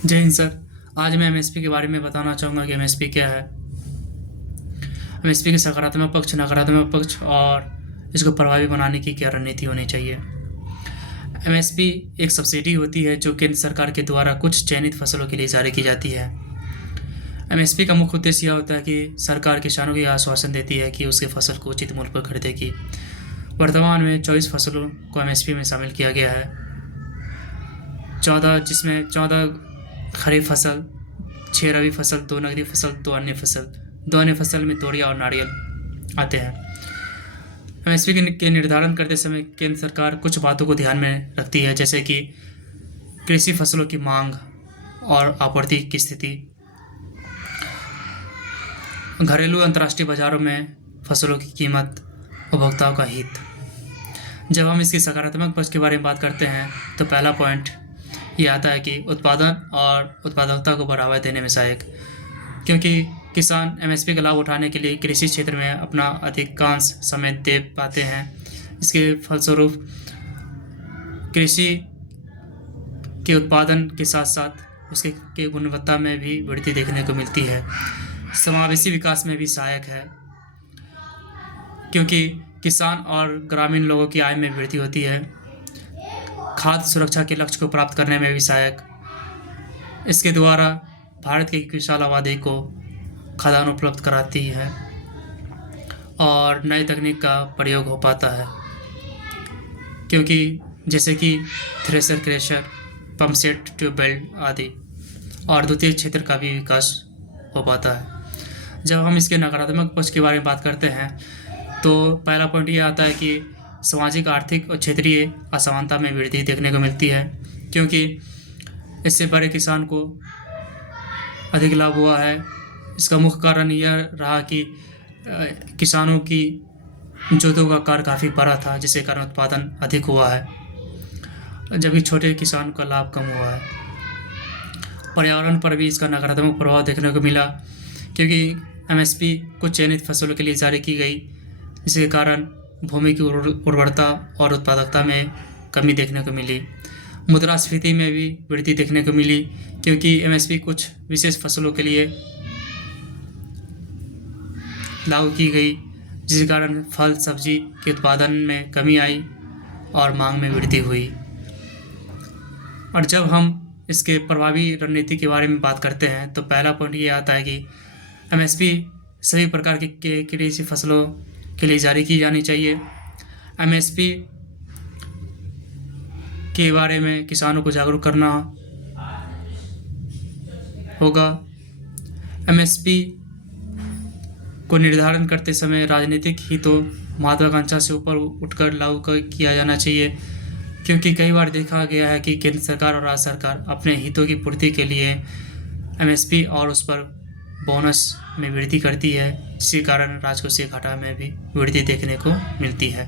जय हिंद सर। आज मैं एमएसपी के बारे में बताना चाहूँगा कि एमएसपी क्या है। एमएसपी के सकारात्मक पक्ष, नकारात्मक पक्ष और इसको प्रभावी बनाने की क्या रणनीति होनी चाहिए। एमएसपी एक सब्सिडी होती है जो केंद्र सरकार के द्वारा कुछ चयनित फसलों के लिए जारी की जाती है। एमएसपी का मुख्य उद्देश्य यह होता है कि सरकार किसानों को यह आश्वासन देती है कि उसके फसल को उचित मूल्य पर खरीदेगी। वर्तमान में 24 फसलों को एमएसपी में शामिल किया गया है। 14 जिसमें 14 खरीफ फसल, 6 रबी फसल, 2 नकदी फसल, 2 अन्य फसल। 2 अन्य फसल में तोरिया और नारियल आते हैं। एमएसपी के निर्धारण करते समय केंद्र सरकार कुछ बातों को ध्यान में रखती है, जैसे कि कृषि फसलों की मांग और आपूर्ति की स्थिति, घरेलू अंतर्राष्ट्रीय बाजारों में फसलों की कीमत, उपभोक्ताओं का हित। जब हम इसकी सकारात्मक पक्ष के बारे में बात करते हैं तो पहला पॉइंट ये आता है कि उत्पादन और उत्पादकता को बढ़ावा देने में सहायक, क्योंकि किसान एमएसपी का लाभ उठाने के लिए कृषि क्षेत्र में अपना अधिकांश समय दे पाते हैं। इसके फलस्वरूप कृषि के उत्पादन के साथ साथ उसके गुणवत्ता में भी वृद्धि देखने को मिलती है। समावेशी विकास में भी सहायक है, क्योंकि किसान और ग्रामीण लोगों की आय में वृद्धि होती है। खाद्य सुरक्षा के लक्ष्य को प्राप्त करने में भी सहायक। इसके द्वारा भारत की विशाल आबादी को खाद्यान्न उपलब्ध कराती है और नई तकनीक का प्रयोग हो पाता है, क्योंकि जैसे कि thresher, crusher, pump set, tube well आदि, और द्वितीय क्षेत्र का भी विकास हो पाता है। जब हम इसके नकारात्मक पक्ष के बारे में बात करते हैं तो पहला पॉइंट ये आता है कि सामाजिक, आर्थिक और क्षेत्रीय असमानता में वृद्धि देखने को मिलती है, क्योंकि इससे बड़े किसान को अधिक लाभ हुआ है। इसका मुख्य कारण यह रहा कि किसानों की जोतों का आकार काफ़ी बड़ा था, जिसके कारण उत्पादन अधिक हुआ है, जबकि छोटे किसान का लाभ कम हुआ है। पर्यावरण पर भी इसका नकारात्मक प्रभाव देखने को मिला, क्योंकि एमएसपी कुछ चयनित फसलों के लिए जारी की गई, जिसके कारण भूमि की उर्वरता और उत्पादकता में कमी देखने को मिली। मुद्रास्फीति में भी वृद्धि देखने को मिली, क्योंकि एमएसपी कुछ विशेष फसलों के लिए लागू की गई, जिसके कारण फल सब्जी के उत्पादन में कमी आई और मांग में वृद्धि हुई। और जब हम इसके प्रभावी रणनीति के बारे में बात करते हैं तो पहला पॉइंट ये आता है कि एमएसपी सभी प्रकार के कृषि फसलों के लिए जारी की जानी चाहिए। एमएसपी के बारे में किसानों को जागरूक करना होगा। एमएसपी को निर्धारण करते समय राजनीतिक हितों, महत्वाकांक्षा से ऊपर उठकर लागू किया जाना चाहिए, क्योंकि कई बार देखा गया है कि केंद्र सरकार और राज्य सरकार अपने हितों की पूर्ति के लिए एमएसपी और उस पर बोनस में वृद्धि करती है, जिसके कारण राजकोषीय घाटा में भी वृद्धि देखने को मिलती है।